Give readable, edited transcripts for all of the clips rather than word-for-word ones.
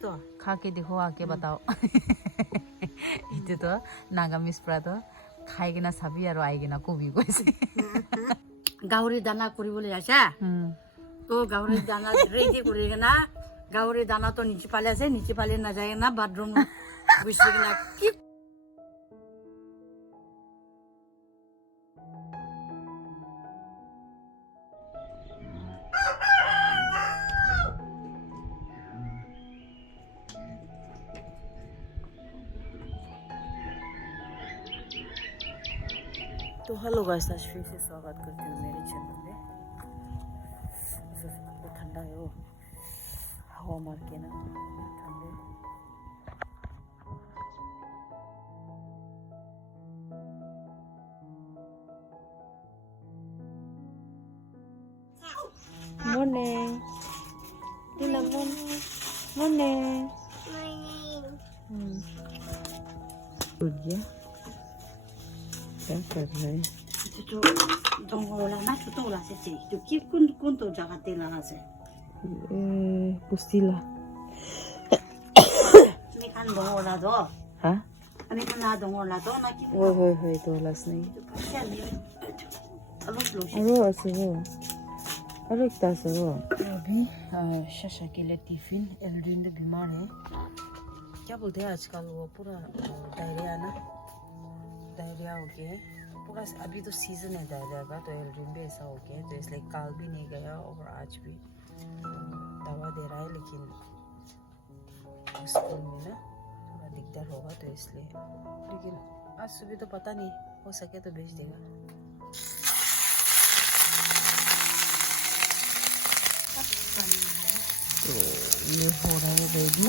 तो खा के देखो आके बताओ इतने तो नागामिस पड़ा तो खाएगी ना सभी यार आएगी ना कोबी को ऐसे गावरी दाना करी बोले आशा तो गावरी दाना रेडी करेगा ना गावरी दाना तो नीचे पाले ना जाएगा ना बाथरूम घुसेगा ना कि तो हेलो गाइस, आज फिर से स्वागत करती हूँ मेरे चैनल में। तो ठंडा है वो हवा मार के ना ठंडे। मॉर्निंग टीना, मॉर्निंग उठ गया, क्या कर रहे हैं? तो dongola na तो ला से तो कि कौन तो जगह ते ला से पुस्तिला मैं खान dongola दो हाँ मैं खान ना dongola दो ना कि वो तो लास्ट नहीं अरे ऐसे वो अरे क्या से वो अभी शशा के लिए टिफिन एल्ड्रिन तो बीमार है, क्या बोलते हैं आजकल वो पूरा डायरिया ना, डायरिया हो गया पूरा। अभी तो सीजन है डायरिया का, तो एल्ड्रिन भी ऐसा हो गया, तो इसलिए कल भी नहीं गया और आज भी दवा दे रहा है, लेकिन स्कूल में ना थोड़ा दिक्कत होगा तो इसलिए। लेकिन आज सुबह तो पता नहीं, हो सके तो भेज देगा। तो ये हो रहा है बेबी।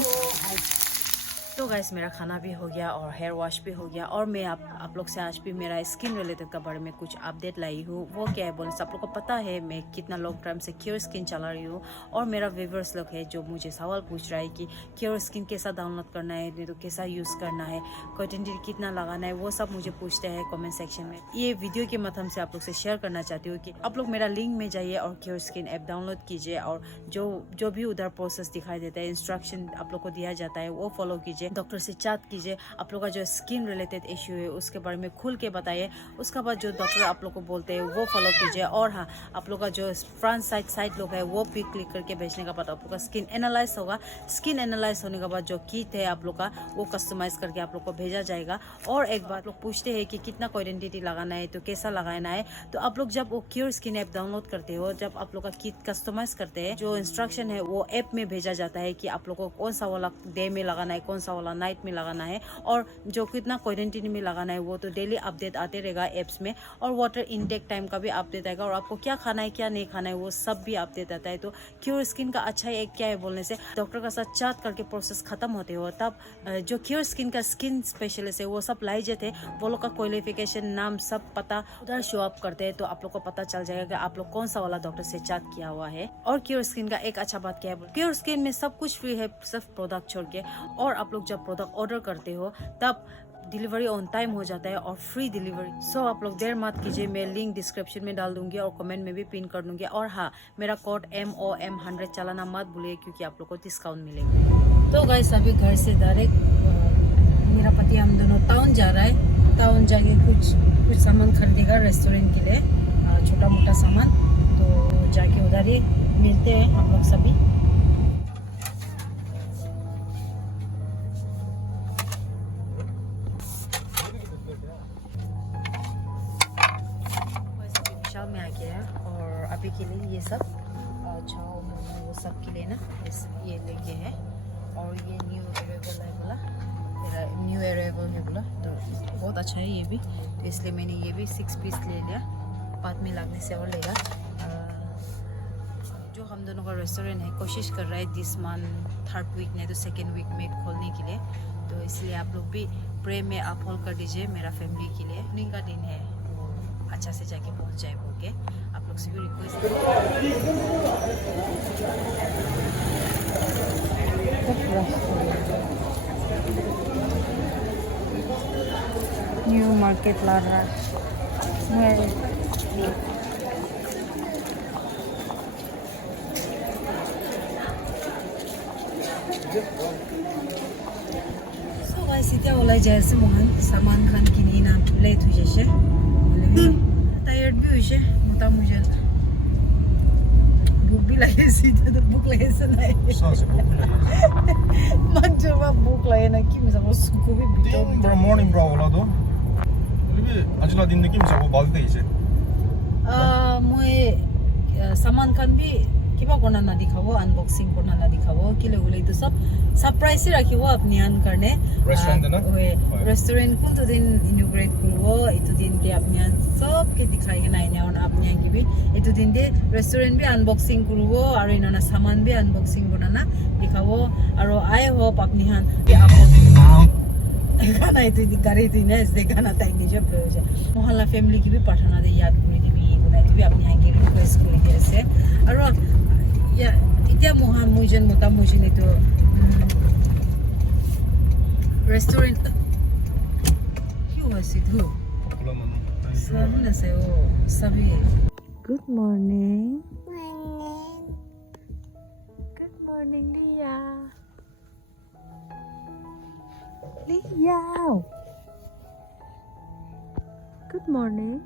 तो गाइस मेरा खाना भी हो गया और हेयर वॉश भी हो गया, और मैं आप लोग से आज भी मेरा स्किन रिलेटेड के बारे में कुछ अपडेट लाई हूँ। वो क्या है बोलने से आप लोग को पता है मैं कितना लॉन्ग टाइम से क्योर स्किन चला रही हूँ, और मेरा व्यूअर्स लोग है जो मुझे सवाल पूछ रहा है कि क्योर स्किन कैसा डाउनलोड करना है, नहीं तो कैसा यूज़ करना है, क्वांटिटी कितना लगाना है, वो सब मुझे पूछते हैं कमेंट सेक्शन में। ये वीडियो के माध्यम से आप लोग से शेयर करना चाहती हूँ कि आप लोग मेरा लिंक में जाइए और क्योर स्किन ऐप डाउनलोड कीजिए, और जो भी उधर प्रोसेस दिखाई देता है, इंस्ट्रक्शन आप लोग को दिया जाता है, वो फॉलो कीजिए। डॉक्टर से चैट कीजिए, आप लोग का जो स्किन रिलेटेड इश्यू है उसके बारे में खुल के बताइए। उसके बाद जो डॉक्टर आप लोग को बोलते हैं वो फॉलो कीजिए। और हाँ, आप लोग का जो फ्रंट साइड लोग है वो भी क्लिक करके भेजने के बाद आप लोग का स्किन एनालाइज होगा। स्किन एनालाइज होने के बाद जो किट है आप लोग का वो कस्टमाइज करके आप लोग को भेजा जाएगा। और एक बार लोग पूछते हैं कि कितना क्वांटिटी लगाना है, तो कैसा लगाना है, तो आप लोग जब वो क्योर स्किन ऐप डाउनलोड करते हो, जब आप लोग का किट कस्टमाइज करते हैं, जो इंस्ट्रक्शन है वो ऐप में भेजा जाता है कि आप लोग को कौन सा वाला डे में लगाना है, कौन सा वाला नाइट में लगाना है, और जो कितना क्वांटिटी में लगाना है वो तो डेली अपडेट आते रहेगा एप्स में। और वाटर इनटेक टाइम का भी अपडेट आएगा, और आपको क्या खाना है क्या नहीं खाना है वो सब भी अपडेट आता है। तो क्योर स्किन का अच्छा एक क्या है बोलने से, डॉक्टर का साथ चैट करके प्रोसेस खत्म होते हो तब जो क्योर स्किन का स्किन स्पेशलिस्ट है वो सब लाई जाते हैं, वो लोग का क्वालिफिकेशन नाम सब पता उधर शो अप करते हैं, तो आप लोग को पता चल जाएगा कि आप लोग कौन सा वाला डॉक्टर से चैट किया हुआ है। और क्योर स्किन का एक अच्छा बात क्या है, क्योर स्किन में सब कुछ फ्री है सिर्फ प्रोडक्ट छोड़ के। और आप लोग जब प्रोडक्ट ऑर्डर करते हो तब डिलीवरी ऑन टाइम हो जाता है और फ्री डिलीवरी। सो आप लोग देर मत कीजिए, मैं लिंक डिस्क्रिप्शन में डाल दूंगी और कमेंट में भी पिन कर दूंगी। और हाँ, मेरा कोड MOM100 चलाना मत भूलिए, क्योंकि आप लोग को डिस्काउंट मिलेगा। तो गाइस अभी घर से डायरेक्ट मेरा पति हम दोनों टाउन जा रहा है। टाउन जाके कुछ सामान खरीदेगा रेस्टोरेंट के लिए, छोटा मोटा सामान। तो जाके उधर ही मिलते हैं हम लोग सभी। में आ गया है, और अभी के लिए ये सब छाव वो सब के लिए ना ये लेके है। और ये न्यू अरेबल है बोला, न्यू अरेबल है बोला, तो बहुत अच्छा है ये भी, तो इसलिए मैंने ये भी 6 पीस ले लिया। बाद में लगने से और लेगा। जो हम दोनों का रेस्टोरेंट है कोशिश कर रहा है दिस मंथ 3rd वीक नहीं तो 2nd वीक में खोलने के लिए, तो इसलिए आप लोग भी प्रे में आप होल्ड कर दीजिए मेरा फैमिली के लिए। इवनिंग का दिन है, अच्छा से जाके पहुंच जाए बोल के आप लोग से भी रिक्वेस्ट। न्यू मार्केट ला रहा है। So guys, এতিয়া ওলাই যাই আছে মহান সামান খান কিনি না লেট হৈ যাইছে টায়ার্ড বি হৈছে মোটা মুজে ভুক বি লাগিছে এতিয়া ভুক লাগিছে নাই Sounds like a মাজবা ভুক লাগে না কি মজা সুকো বি ভিতর bro, morning bro, wala do. Libi, ajla din de kim sa ko balde ise. মই সামান খান বি কিবা কোনা না দিখাবো আনবক্সিং কোনা না দিখাবো কি লগুলে তো সব সারপ্রাইজ রাখিবো আপনি আন কারণে Restaurant na? রেস্টুরেন্ট কোনটো দিন ইনগ্রেট করব এটো দিন দে আপনি আন সব কে দিখাই না এনে আর আপনি আনগিবি এটো দিন দে রেস্টুরেন্ট বি আনবক্সিং করব আর ইননা সামান বি আনবক্সিং কোনা না দিখাবো আর আই হোপ আপনি হান गाना itu di गाड़ी itu ना इससे गाना टाइम नहीं जब हो जाए मोहल्ला फैमिली की भी पठाना दे याद करी दी भी बनाई दी भी अपने यहाँ की रिक्वेस्ट करी दी ऐसे और या इतना मोहा मुझे मोटा मुझे नहीं तो रेस्टोरेंट क्यों ऐसे तो Pula manu. सब ना से वो सभी गुड मॉर्निंग गुड मॉर्निंग लिया Liao. Good morning.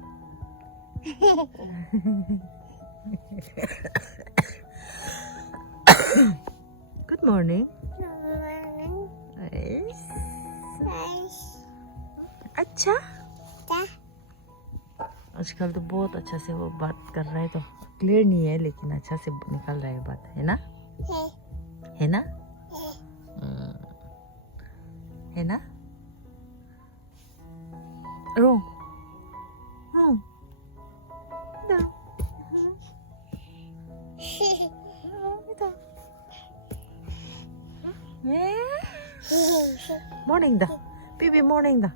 Good morning. अच्छा आजकल तो बहुत अच्छा से वो बात कर रहा है तो क्लियर नहीं है लेकिन अच्छा से निकल रहा है बात है ना है ना है ना रो morning da baby morning da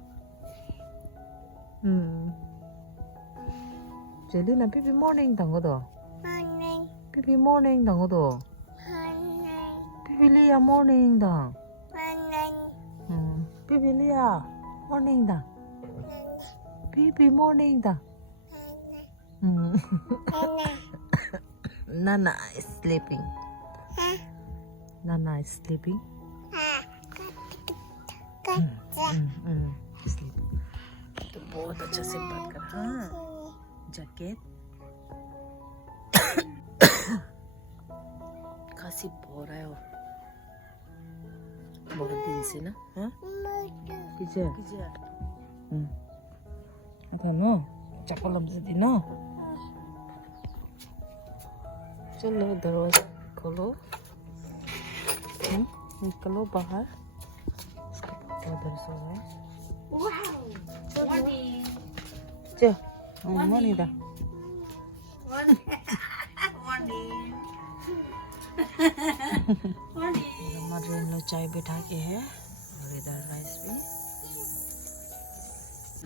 jelly na baby morning da ngodo baby morning da ngodo baby lia morning da baby lia morning da baby morning da Nana is sleeping Nana is sleeping तो बहुत अच्छा से बात कर हाँ jacket खांसी बहुत रहा है बहुत दिन से ना हाँ किसे आता ना चप्पल हमसे दी ना चलो दरवाजा खोलो निकलो बाहर उधर सो है चल मॉर्निंग दा हमारे लोग चाय बैठा के है और इधर राइस भी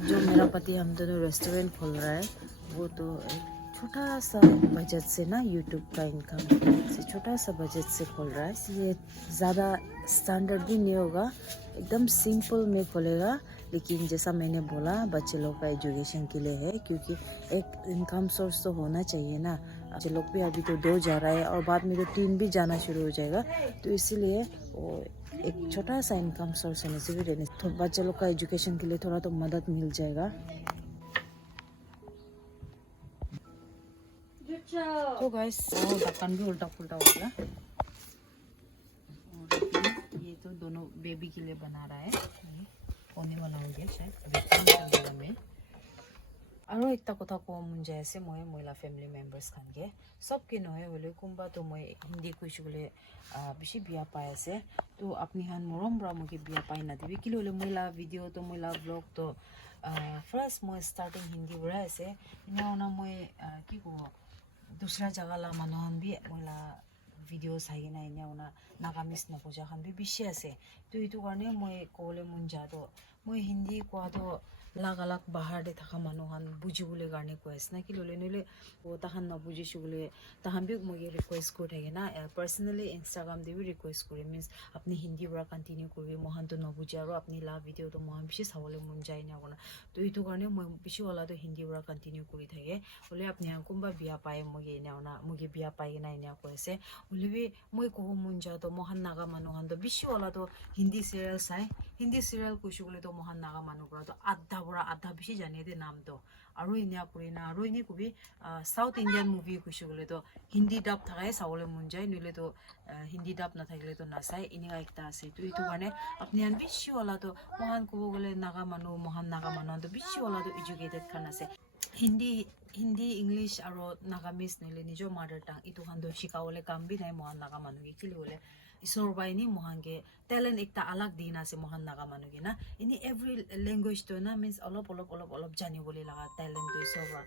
जो मेरा पति हम दोनों रेस्टोरेंट खोल रहा है वो तो एक छोटा सा बजट से ना यूट्यूब का इनकम से छोटा सा बजट से खोल रहा है ये ज़्यादा स्टैंडर्ड भी नहीं होगा एकदम सिंपल में खोलेगा लेकिन जैसा मैंने बोला बच्चे लोग का एजुकेशन के लिए है क्योंकि एक इनकम सोर्स तो होना चाहिए ना बच्चे लोग भी अभी तो 2 जा रहा है और बाद में तो 3 भी जाना शुरू हो जाएगा तो इसीलिए वो एक छोटा सा इनकम सोर्स होने से भी रहने तो बच्चे लोग का एजुकेशन के लिए थोड़ा तो मदद मिल जाएगा तो गाइस ढक्कन भी उल्टा पुल्टा हो गया और ये तो दोनों बेबी के लिए बना रहा है होने वाला हो गया शायद में আৰু একটা কথা কম মন যায় আছে মই মহিলা ফ্যামিলি মেম্বার্স খানকে সবকে নহয় বলে কোনবা তো মই হিন্দি কইছো বলে বেশি বিয়া পাই আছে তো আপনি হান মরম বড় মকে বিয়া পাই না দিবি কি ললে মহিলা ভিডিও তো মহিলা ব্লগ তো ফার্স্ট মই স্টার্টিং হিন্দি বড় আছে না না মই কি কো दूसरा जगह ला मानहन भी मोला वीडियो साइ ना उना नागामिस नखोजा खान भी बिशे आसे तो इतु कारणे মই कोले मुन जा तो মই হিন্দী কোৱা তো লাগ আলাগ বাহাৰ দে থাকা মানুহন বুজিবলৈ কাৰণে কৈ আছে না কি ল'লে নলে তাহান নবুজিছো বোলে তাহান বি মই ৰিকুৱেষ্ট কৰি থাকে না পাৰ্চনেলি ইনষ্টাগ্ৰাম দি বি ৰিকুৱেষ্ট কৰি মিনছ আপুনি হিন্দী পৰা কণ্টিনিউ কৰি মহানটো নবুজে আৰু আপুনি লা ভিডিঅ'টো মহান বেছি চাবলৈ মন যায় না আপোনাৰ তো এইটো কাৰণে মই বেছি ওলাটো হিন্দী পৰা কণ্টিনিউ কৰি থাকে হ'লে আপুনি কোনোবা বিয়া পায় মই এনে না মোক বিয়া পাই কিনে এনে কৈ আছে হ'লে বি মই ক'ব মন যাওঁ তো মহান নাগা মানুহতো বেছি ওলাটো হিন্দী চিৰিয়েল চাই হিন্দী চিৰিয়েল কৈছোঁ বোলে তো মহান নাগা মানুহ পৰা তো আধা বেছি জানে দে নামটো আৰু এনে কৰি না আৰু এনে কবি সাউথ ইণ্ডিয়ান মুভি কৈছোঁ বোলে তো হিন্দী ডাব থাকাই চাবলৈ মন যায় নহ'লে তো হিন্দী ডাব নাথাকিলে তো নাচায় এনেকুৱা একটা আছে তো এইটো কাৰণে আপুনি বেছি ওলাটো মহান ক'ব গ'লে নাগা মানুহ মহান নাগা মানুহতো বেছি ওলাটো এডুকেটেড খান আছে হিন্দী ইংলিছ আৰু নাগামিজ নহ'লে নিজৰ মাদাৰ টাং এইটো খান শিকাবলৈ কাম বি নাই মহান নাগা মানুহকে কি হ'লে ঈশ্বৰ বাইনি মহানকে টেলেণ্ট একটা আলাগ দিন আছে মহান নাগা মানুহকে না এনে এভৰি লেংগুৱেজটো না মিনছ অলপ জানিবলৈ লগা টেলেণ্টটো ঈশ্বৰৰ পৰা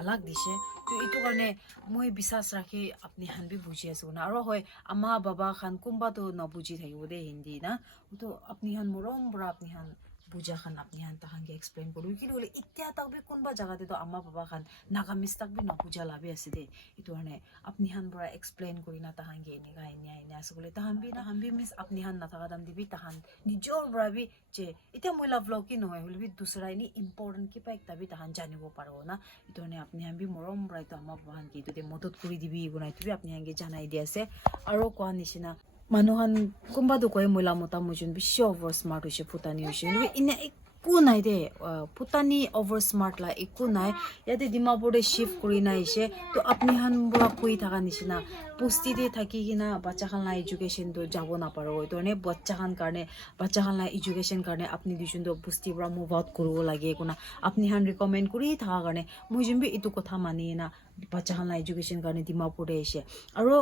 আলাগ দিছে তো এইটো কাৰণে মই বিশ্বাস ৰাখি আপুনি খান বি বুজি আছোঁ না আৰু হয় আমা বাবা খান কোনোবাতো নবুজি থাকিব দেই হিন্দী না তো আপুনি খান মৰম পৰা আপুনি খান বুজা খান আপনি হান তাহানকে এক্সপ্লেইন কৰোঁ কি হ'লে এতিয়া তাক বি কোনোবা জেগাতেতো আমাৰ বাবা খান নাগামিজ তাক বি নবুজা লাভে আছে দেই এইটো কাৰণে আপনি হান পৰা এক্সপ্লেইন কৰি না তাহানকে এনেকা এনে আছে বোলে তাহান বি মিছ আপনি হান নাথাকা দাম দিবি তাহান নিজৰ পৰা বি যে এতিয়া মই লাভ লওঁ কি নহয় হ'লে বি দুচৰা এনে ইম্পৰ্টেণ্ট কিবা একটা বি তাহান জানিব পাৰিব না এইটো কাৰণে আপনি হান বি মৰম পৰা এইটো আমাৰ বাবা হানকে এইটোতে মদত কৰি দিবি বনাইটো বি আপনি হানকে জানাই দি আছে আৰু কোৱা নিচিনা মানুহন কোনোবাতো কয় মহিলা মতা মইজন বেছি অভাৰ স্মাৰ্ট হৈছে ফুটানি হৈছে এনে একো নাই দে ফুটানি অভাৰ স্মাৰ্ট লা একো নাই ইয়াতে ডিমাপুৰতে শ্বিফ্ট কৰি নাহিছে তো আপুনি খান পৰা কৈ থকা নিচিনা পুষ্টিতে থাকি কিনা বাচ্চা খান লা এডুকেশ্যনটো যাব নাপাৰো এইটো মানে বাচ্চা খান লা এডুকেশ্যন কাৰণে আপুনি দুজনটো পুষ্টিৰ পৰা মুভ আউট কৰিব লাগে একো না আপুনি খান ৰিকমেণ্ড কৰি থকা কাৰণে মই যোনবি এইটো কথা মানি না বাচ্চা খান লা এডুকেশ্যন কাৰণে ডিমাপুৰতে আহিছে আৰু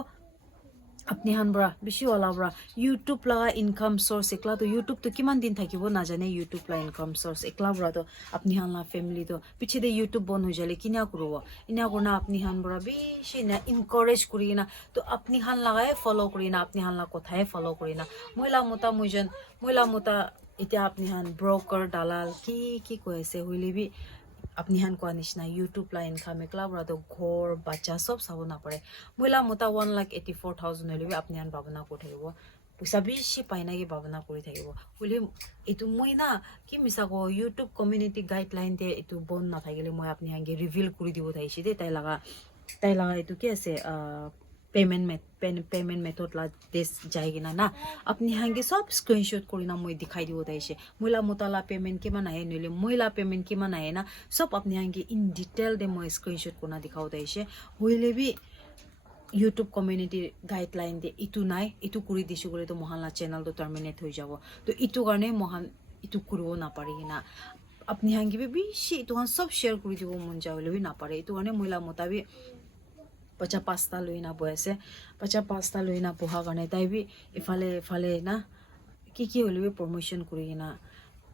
আপনি হান বৰা বেছি ওলা বৰা ইউটিউব লগা ইনকাম চ'ৰ্চ একলাটো ইউটিউবটো কিমান দিন থাকিব নাজানে ইউটিউব লা ইনকাম চ'ৰ্চ একলা বৰাটো আপনি হান লা ফেমিলিটো পিছতে ইউটিউব বন্ধ হৈ যালে কিনা কৰিব ইনা কৰনা আপনি হান বৰা বেছি না ইনকাৰেজ কৰি না তো আপনি হান লাগাই ফলো কৰি না আপনি হান লা কথাই ফলো কৰি না মহিলা মতা এতিয়া আপনি হান ব্ৰকাৰ দালাল কি কৈ আছে হইলে বি আপনি হান কোৱা নিচিনা ইউটিউব লা ইনকাম একলা বৰাটো ঘৰ বাচ্চা চব চাব নাপাৰে মহিলা মতা 1,84,000 হ'লে আপনি হান ভাৱনা কৰি থাকিব পইচা বেছি পাই নাকি ভাৱনা কৰি থাকিব বুলি এইটো মই না কি মিছা কওঁ ইউটিউব কমিউনিটি গাইডলাইনতে এইটো বন্ধ নাথাকিলে মই আপনি হানকে ৰিভিল কৰি দিব থাকিছে দেই তাই লগা এইটো কি আছে পেমেন্ট মেথড লা দেশ যায় কিনা না আপনি হানকে সব স্ক্রিনশট কৰি না মই দেখাই দিব তাইছে মহিলা মোতালা পেমেন্ট কিমান আহে নইলে মহিলা পেমেন্ট কিমান আহে না সব আপনি হানকে ইন ডিটেইল দে মই স্ক্রিনশট কৰি দেখাও তাইছে হইলে বি ইউটিউব কমিউনিটি গাইডলাইন দে ইটো নাই ইটো কৰি দিছো গলে তো মহানলা চেনেলটো টাৰ্মিনেট হৈ যাব তো ইটো কাৰণে মহান ইটো কৰিব নাপাৰি কিনা আপনি হানকে বেছি ইটো সব শেয়াৰ কৰি দিব মন যায় হলে বি নাপাৰে ইটো কাৰণে মহিলা মোতাবি বাচ্চা 5টা লৈ না বৈ আছে বাচ্চা 5টা লৈ না পঢ়া কাৰণে তাই বি ইফালে না কি হ'লে বি প্ৰমোশ্যন কৰি কিনা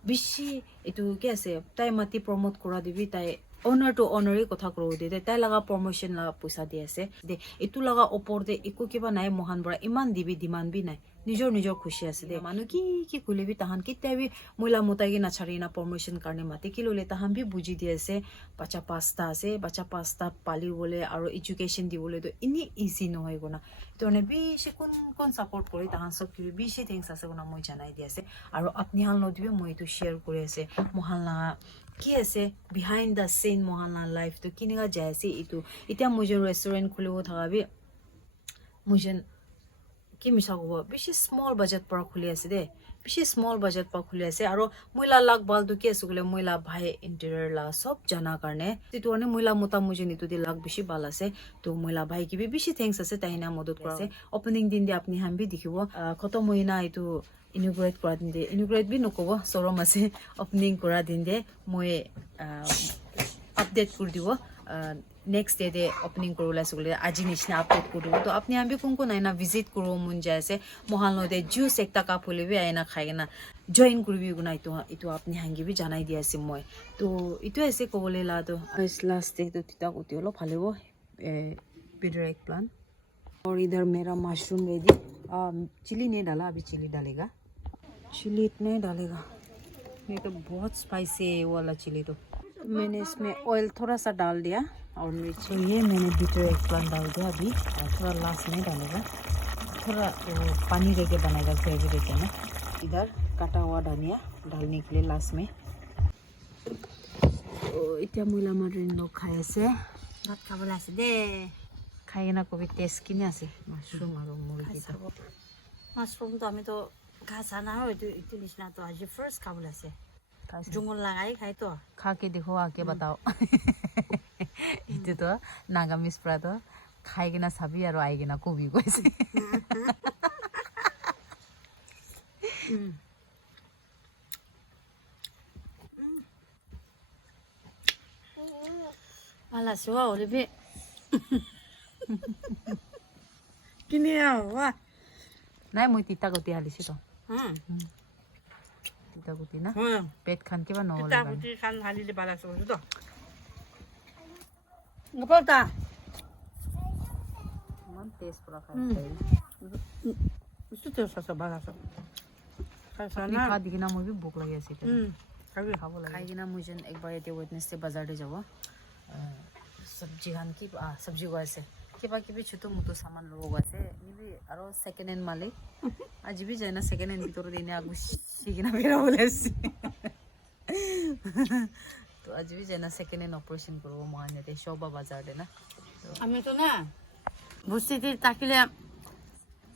বেছি এইটো কি আছে তাই মাতি প্ৰমোট কৰা দিবি তাই অনাৰ টু অনাৰে কথা কৰো দে তাই লগা প্ৰমোশ্যন লগা পইচা দি আছে দে এইটো লগা ওপৰতে একো কিবা নাই মহান বৰা ইমান দিবি ডিমাণ্ড বি নাই নিজৰ খুশি আছে দে মানুহ কি খুলিবি তাহান কেতিয়া বি মহিলা মোতাইকে নাচাৰি না প্ৰমোশ্যন কাৰণে মাতি কি ল'লে তাহান বি বুজি দি আছে বাচ্চা 5টা আছে বাচ্চা 5টা পালিবলৈ আৰু এডুকেশ্যন দিবলৈতো ইনি ইজি নহয় গুণা এইটো মানে বেছি কোন ছাপৰ্ট কৰি তাহান চব কিবি বেছি থিংছ আছে গুণা মই জানাই দি আছে আৰু আপুনি হাল নদিবি মই এইটো শ্বেয়াৰ কৰি আছে মহান লগা কি আছে বিহাইণ্ড দ্য চিন মহানলা লাইফটো কেনেকুৱা যাই আছে এইটো এতিয়া মই যে ৰেষ্টুৰেণ্ট খুলিব থাকাবি মই যেন কি মিছা ক'ব বেছি স্মল বাজেট পৰা খুলি আছে দেই বেছি স্মল বাজেট পৰা খুলি আছে আৰু মহিলা লাগ বালটো কি আছে বোলে মহিলা ভাই ইণ্টেৰিয়ৰ লা চব জানাৰ কাৰণে যিটো মানে মহিলা মতা মুজন এইটো দি লাগ বেছি ভাল আছে তো মহিলা ভাই কিবি বেছি থেংকছ আছে তাইনা মদত কৰা আছে অপেনিং দিন দি আপুনি হাম বি দেখিব খতম হৈ না এইটো ইনগ্ৰেট কৰা দিন দে ইনগ্ৰেট বি নক'ব চৰম আছে অপেনিং কৰা দিন দে মই আপডেট কৰি দিব নেক্সট ডে দে অপেনিং কৰিব ওলাইছোঁ বোলে আজি নিচিনা আপডেট কৰি দিব তো আপুনি আমি কোন আইনা ভিজিট কৰিব মন যায় আছে মহানলতে জুচ একটা কাপ হ'লে আইনা খাই কিনা জইন কৰিবি গুণা এইটো আপুনি হাংগি বি জানাই দি আছে মই তো এইটো আছে ক'বলৈ লাটো লাষ্ট ডে তিতা কুটি অলপ ভাল হ'ব बिटर एग प्लांट और इधर मेरा मशरूम रेडी चिली नहीं डाला अभी चिली डालेगा चिली इतने डालेगा ये तो बहुत स्पाइसी है वो वाला चिली तो मैंने इसमें ऑयल थोड़ा सा डाल दिया और मिर्च तो ये मैंने बिटर एगप्लांट डाल दिया अभी और थोड़ा लास्ट में डालेगा थोड़ा वो पानी देके बनाएगा ग्रेवी देके ना इधर काटा हुआ धनिया डालने के लिए लास्ट में तो इतना मुला मारिन लोग खाए से ভাত খাবলৈ আছে দে खाए ना कभी टेस्ट किने आसे मशरूम और मुर्गी था মাছৰুমটো আমিতো খা চা না এইটো এইটো নিচিনাটো আজি ফাৰ্ষ্ট খাবলৈ আছে জুঙল লগাই খাইতো खा के देखो आके बताओ इतने तो नागामिस पड़ा तो खाएगी ना सभी और आएगी ना कोबी को ऐसे ভাল আছে অ অলিভি কিনে আ नहीं मुझे तीता गुती हाली सी तो হুম तीता गुती ना হুম पेट खान के बाद नॉल তিতা গুটি খান ঢালিলে ভাল আছে বুঝছো তো গপলতা मन टेस्ट पूरा खाए বুঝছো তো সব ভাল আছে খাইছা अपनी না खा दी ना मुझे भी भूख लगी ऐसे খাবি खाबो लगे खाएगी ना मुझे एक बार ये वेडनेसडे बाजार दे जाओ सब्जी खान की सब्जी को ऐसे के बाकी भी छुटो मुतो सामान लोग ऐसे ये भी अरो सेकंड हैंड माले आज भी जाए ना सेकंड हैंड भी तो देने आगु सीखना मेरा बोले से तो आज भी जाए ना सेकंड हैंड ऑपरेशन करो वो मान जाते शोभा बाजार देना আমি তো না বস্তিতে থাকিলে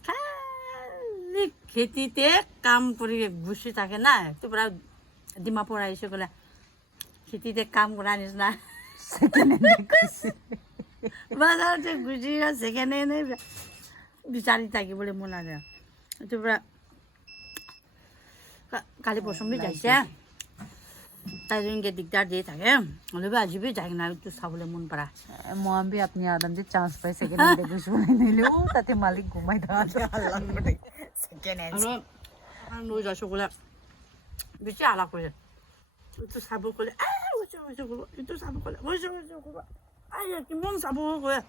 খালি খেতিতে কাম কৰি গুচি থাকে না তো পুৰা ডিমাপুৰ আহিছে ক'লে খেতিতে কাম কৰা নিচিনা বাজাৰতে গুচি ছেকেণ্ড হেণ্ডে বিচাৰি থাকিবলৈ মন নাযায় এইটো পুৰা কালি পচন্দ যাইছে তাইজনকে দিগদাৰ দিয়ে থাকে হ'লেও আজি বি যায় না এইটো চাবলৈ মন পাৰা मॉम भी अपनी आदम से चांस पाए सेकंड हैंड कुछ नहीं ले वो ताते मालिक घुमाई था अल्लाह करे सेकंड हैंड আৰু লৈ যাইছোঁ ক'লে বেছি আলা কৰিছে এইটো চাব ক'লে এইটো চাব ক'লে কিমান চাব কয়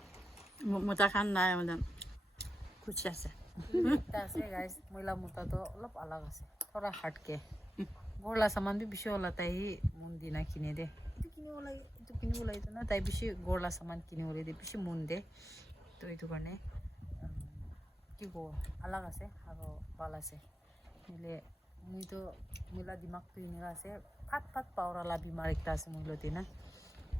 মোটা খান নাই মানে খুচি আছে ऐसे गाइस महिला मुता तो अलग अलग আছে थोड़ा हट के गोरला सामान भी बिशो होला ताई मुन दिना किने दे इतु किने होला इतु ना ताई बिशी गोरला सामान किने होला दे बिशी मुन दे तो इतु करने কি গো अलग আছে আৰু ভাল আছে মিলে মুই তো মিলা দিমাগ তো ইনরা আছে ফাট ফাট পাওরালা বিমার একটা আছে মুইলতে না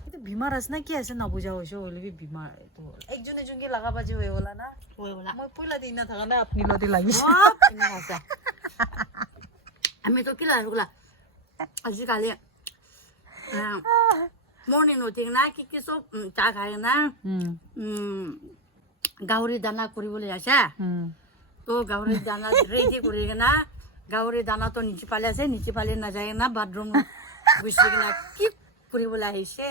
কিন্তু বিমার আছে না কি আছে না বুঝা হইছে হইলে বি বিমার তো একজন একজনকে লাগাবাজি হয়ে হলা না হৈ গ'লা মই পইলা দিন না থাকা না আপনি লতে লাগিছে কিনে আছে আমি তো কি লাগলা আজিকালি মৰ্ণিং উঠি না কি কি চব চাহ খাই না গাহৰি দানা কৰিবলৈ আছে তো গাহৰি দানা ৰেডি কৰি কিনা গাহৰি দানাটো নিচি পালে আছে নিচি পালে নাযায় না বাথৰুম গুচি কিনা কি কৰিবলৈ আহিছে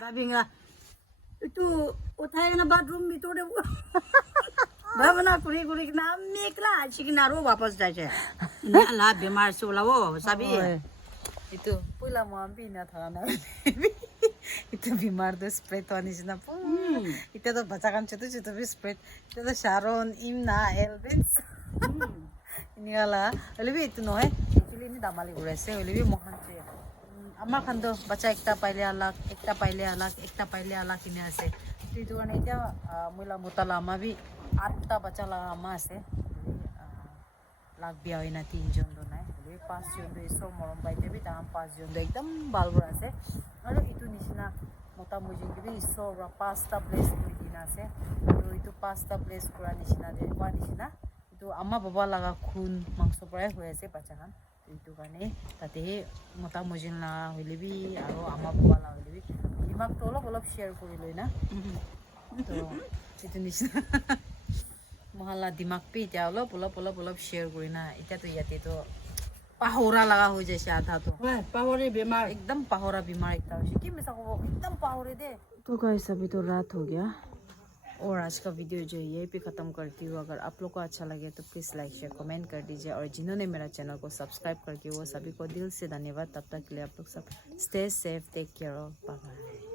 ভাবি না এইটো উঠাই কিনা বাথৰুম ভিতৰতে ভাৱনা কৰি কৰি কিনা আমি একলা আছি কিনা আৰু বাপচ যাইছে লা বেমাৰ আছে ওলাব চাবি itu pula mo ambi na থাকা না itu বিমার তো স্প্রেড তো আনিস না এটা তো বাচ্চাকান ছোট ছোট স্প্রেড এটা তো শারন ইমনা এলভিন্স ইনিয়ালা হলিবি itu নহয় একচুয়ালি নি দামালি ঘুরাইছে হলিবি মহান যে আমার খান তো বাচ্চা একটা পাইলে আলাক একটা পাইলে আলাক একটা পাইলে আলাক কিনে আছে তো itu কারণে এটা মহিলা মোতালা আমা বি 8টা বাচ্চা লাগা আমা আছে লাগ বিয়া হয় না 3 জন তো নাই 5 জন তো এসব মরম পাইতে বি তাম 5 জন তো একদম বালগুড়া আছে আর ইটু নিচিনা মোটা মুজিন বি ইসব 5টা প্লেস করে কিনা আছে তো ইটু 5টা প্লেস করা নিচিনা যে কোয়া নিচিনা ইটু আমা বাবা লাগা খুন মাংস পৰাই হৈ আছে বাচ্চাখান ইটু কারণে তাতে মোটা মুজিন লাগা হইলে বি আর আমা বাবা লাগা হইলে বি দিমাগ তো অলপ অলপ শেয়ার কৰি লই না তো ইটু নিচিনা মহল্লা দিমাগ পি এতিয়া অলপ অলপ অলপ অলপ শেয়ার করি না এটা তো ইয়াতে তো পাহরা লাগা हो जाए आधा तो পাহৰি বেমাৰ एकदम पाहोरा बीमार एक कि मिसा को एकदम पाहोरे दे तो गाइस अभी तो रात हो गया और आज का वीडियो जो है यहीं पे ख़त्म करती हूँ अगर आप लोग को अच्छा लगे तो प्लीज़ लाइक शेयर कमेंट कर दीजिए और जिन्होंने मेरा चैनल को सब्सक्राइब करके वो सभी को दिल से धन्यवाद तब तक के लिए आप लोग सब stay safe take care bye bye